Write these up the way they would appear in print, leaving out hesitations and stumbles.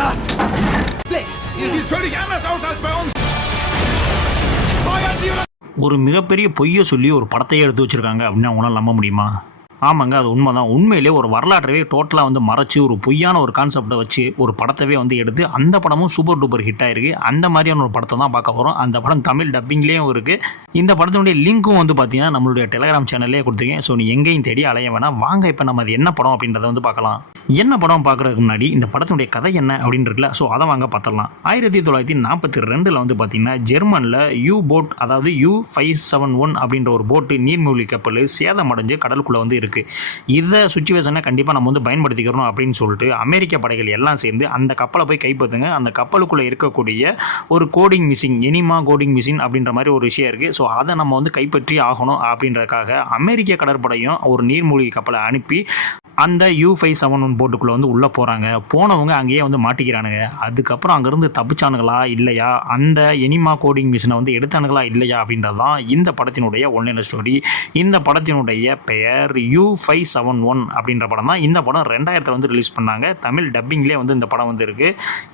da! Blick, ihr sieht völlig anders aus als bei uns. Feuern Sie oder... ஒரு மிகப்பெரிய பொய்யை சொல்லி ஒரு படத்தையே எடுத்து வச்சிருக்காங்க அப்படின்னு அவங்களால நம்ப முடியுமா? ஆமாங்க, அது உண்மைதான். உண்மையிலே ஒரு வரலாற்றவே டோட்டலாக வந்து மறைச்சி ஒரு பொய்யான ஒரு கான்செப்டை வச்சு ஒரு படத்தவே வந்து எடுத்து அந்த படமும் சூப்பர் டூப்பர் ஹிட் ஆயிருக்கு. அந்த மாதிரியான ஒரு படத்தை தான் பார்க்க போகிறோம். அந்த படம் தமிழ் டப்பிங்லேயும் இருக்குது. இந்த படத்தினுடைய லிங்க்கும் வந்து பார்த்தீங்கன்னா நம்மளுடைய டெலிகிராம் சேனல்லே கொடுத்துருக்கேன். ஸோ நீ எங்கேயும் தேடி அலைய வேணாம். வாங்க இப்போ நம்ம அது என்ன படம் அப்படின்றத வந்து பார்க்கலாம். என்ன படம் பார்க்குறதுக்கு முன்னாடி இந்த படத்தினுடைய கதை என்ன அப்படின்னு இருக்குல்ல, ஸோ அதை வாங்க பார்த்துடலாம். 1942 வந்து பார்த்தீங்கன்னா ஜெர்மனில் யூ போட், அதாவது U571 அப்படின்ற ஒரு போட்டு நீர்மூழ்கி கப்பல் சேதமடைஞ்சு கடலுக்குள்ளே வந்து இருக்குது. இதை சுச்சுவேஷனை கண்டிப்பாக நம்ம வந்து பயன்படுத்திக்கிறோம் அப்படின்னு சொல்லிட்டு அமெரிக்க படைகள் எல்லாம் சேர்ந்து அந்த கப்பலை போய் கைப்பற்றுங்க. அந்த கப்பலுக்குள்ளே இருக்கக்கூடிய ஒரு coding machine, enema coding machine அப்படின்ற மாதிரி ஒரு விஷயம் இருக்குது. ஸோ அதை நம்ம வந்து கைப்பற்றி ஆகணும் அப்படின்றதுக்காக அமெரிக்க கடற்படையும் ஒரு நீர்மூழ்கி கப்பலை அனுப்பி அந்த U571 போட்டுக்குள்ளே வந்து உள்ளே போகிறாங்க. போனவங்க அங்கேயே வந்து மாட்டிக்கிறானுங்க. அதுக்கப்புறம் அங்கேருந்து தப்பிச்சானுங்களா இல்லையா, அந்த எனிமா கோடிங் மிஷினை வந்து எடுத்தானுங்களா இல்லையா அப்படின்றது தான் இந்த படத்தினுடைய ஒன்லைனர் ஸ்டோரி. இந்த படத்தினுடைய பெயர் U571 அப்படின்ற படம் தான். இந்த படம் 2000 வந்து ரிலீஸ் பண்ணாங்க. தமிழ் டப்பிங்லேயே வந்து இந்த படம் வந்து இருக்குது.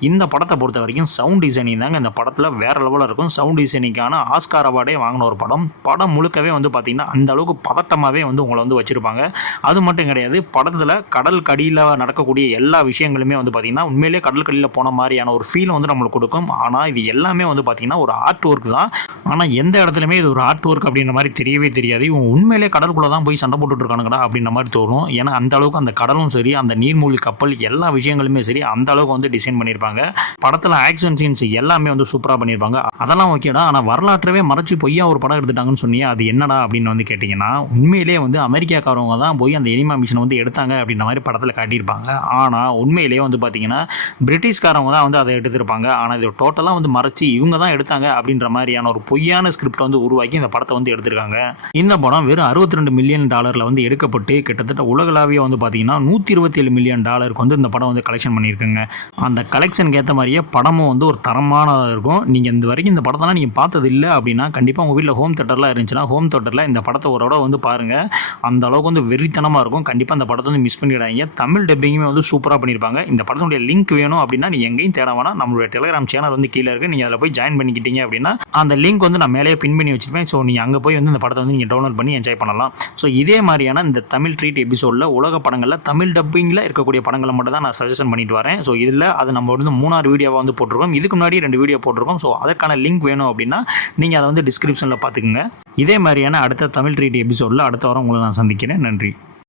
இந்த படத்தை பொறுத்த வரைக்கும் சவுண்ட் டிசைனிங் தாங்க இந்த படத்தில் வேறு லெவலில் இருக்கும். சவுண்ட் டிசைனிங்கான ஆஸ்கார் அவார்டே வாங்கின ஒரு படம். படம் முழுக்கவே வந்து பார்த்திங்கன்னா அந்த அளவுக்கு பதட்டமாகவே வந்து உங்களை வந்து வச்சுருப்பாங்க. அது மட்டும் கிடையாது, படத்தில் கடல் கடியில் நடக்கக்கூடிய எல்லா விஷயங்களுமே வந்து பார்த்திங்கன்னா உண்மையிலே கடல் கடியில் போன மாதிரியான ஒரு ஃபீல் வந்து நம்மளுக்கு கொடுக்கும். ஆனால் இது எல்லாமே வந்து பார்த்திங்கன்னா ஒரு ஆர்ட் ஒர்க் தான். ஆனால் எந்த இடத்துலையுமே இது ஒரு ஆர்ட் ஒர்க் அப்படின்ற மாதிரி தெரியவே தெரியாது. இவங்க உண்மையிலே கடலுக்குள்ளே தான் போய் சண்டை போட்டுட்டு இருக்கானுங்கடா அப்படின்ற மாதிரி தோணும். ஏன்னா அந்த அளவுக்கு அந்த கடலும் சரி, அந்த நீர்மூழ்கி கப்பல் எல்லா விஷயங்களுமே சரி அந்த அளவுக்கு வந்து டிசைன் பண்ணியிருப்பாங்க. படத்தில் ஆக்ஷன் சீன்ஸ் எல்லாமே வந்து சூப்பராக பண்ணியிருப்பாங்க. அதெல்லாம் ஓகேடா. ஆனால் வரலாற்றவே மறைச்சி பொய்யா ஒரு படம் எடுத்துட்டாங்கன்னு சொன்னீங்க, அது என்னடா அப்படின்னு வந்து கேட்டிங்கன்னா, உண்மையிலேயே வந்து அமெரிக்காக்காரவங்க தான் போய் அந்த எனிமா மிஷினை வந்து எடுத்தாங்க அப்படின்ற மாதிரி படத்தில் காட்டியிருப்பாங்க. ஆனால் உண்மையிலேயே வந்து பார்த்தீங்கன்னா பிரிட்டிஷ்காரவங்க தான் வந்து அதை எடுத்திருப்பாங்க. ஆனால் இது டோட்டலாக வந்து மறைச்சி இவங்க தான் எடுத்தாங்க அப்படின்ற மாதிரியான ஒரு பொய்யான ஸ்கிரிப்ட் வந்து உருவாக்கி இந்த படத்தை வந்து எடுத்திருக்காங்க. இந்த படம் வெறும் $62 மில்லியன் வந்து எடுக்கப்பட்டு கிட்டத்தட்ட உலகளாவிய வந்து பார்த்தீங்கன்னா $127 மில்லியன் வந்து இந்த படம் வந்து கலெக்ஷன் பண்ணியிருக்குங்க. அந்த கலெக்ஷனுக்கு ஏற்ற மாதிரியே படமும் வந்து ஒரு தரமானதாக இருக்கும். நீங்கள் இந்த வரைக்கும் இந்த படத்தெல்லாம் நீங்கள் பார்த்தது இல்லை அப்படின்னா கண்டிப்பாக உங்கள் வீட்டில் ஹோம் தேட்டர்லாம் இருந்துச்சுன்னா ஹோம் தேட்டரில் இந்த படத்தை ஒரு தடவை வந்து பாருங்கள். அந்த அளவுக்கு வந்து வெறித்தனமாக இருக்கும். கண்டிப்பாக அந்த படத்தை வந்து மிஸ் பண்ணிடாதீங்க. தமிழ் டப்பிங்குமே வந்து சூப்பராக பண்ணியிருப்பாங்க. இந்த படத்தினுடைய லிங்க் வேணும் அப்படின்னா நீங்கள் எங்கேயும் தேட வேணாம். நம்மளுடைய டெலிகிராம் சேனல் வந்து கீழே இருக்குது. நீங்கள் அதில் போய் ஜாயின் பண்ணிக்கிட்டீங்க அப்படின்னா அந்த லிங்க் வந்து நான் மேலேயே பின் பண்ணி வச்சுருப்பேன். ஸோ நீங்கள் அங்கே போய் வந்து இந்த படத்தை வந்து நீங்கள் டவுன்லோட் பண்ணி என்ஜாய் பண்ணலாம். ஸோ இதே மாதிரியான இந்த தமிழ் ட்ரீட் எபிசோடில் உலக படங்களில் தமிழ் டப்பிங்கில் இருக்கக்கூடிய படங்களை மட்டும் தான் நான் சஜஷன் பண்ணிட்டு வரேன். ஸோ இதில் அது நம்ம வந்து 3 வீடியோவாக வந்து போட்டிருக்கோம். இதுக்கு முன்னாடி 2 வீடியோ போட்டிருக்கோம். ஸோ அதற்கான லிங்க் வேணும் அப்படின்னா நீங்கள் அதை வந்து டிஸ்கிரிப்ஷனில் பார்த்துக்குங்க. இதே மாதிரியான அடுத்த தமிழ் ட்ரீட் எபிசோடில் அடுத்த வாரம் உங்களை நான் சந்திக்கிறேன். நன்றி.